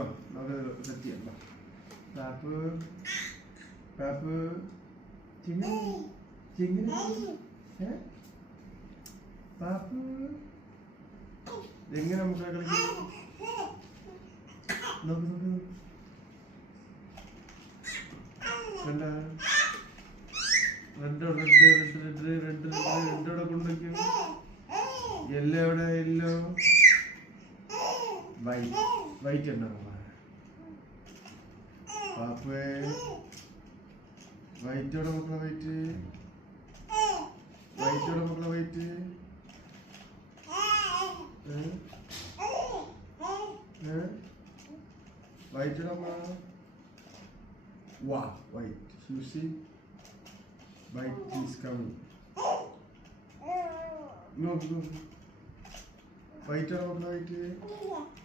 വാ നമുക്ക് സെറ്റ് ചെയ്യാം പാപ്പ് പാപ്പ് ചിങ്ങ ചിങ്ങ പാപ്പ് എങ്ങനെ നമുക്ക് കളിക്കാം നോക്ക് നോക്ക് റെഡ് കൊണ്ടുവയ്ക്കും യെല്ലോ എവിടെ യെല്ലോ വൈറ്റ് ഉണ്ടാവും പാപ്പേ വൈറ്റോടെ മക്കളെ വൈറ്റ് വൈറ്റോടെ മക്കളെ വൈറ്റ് വൈറ്റോടെ വാ white you see white is coming no white or white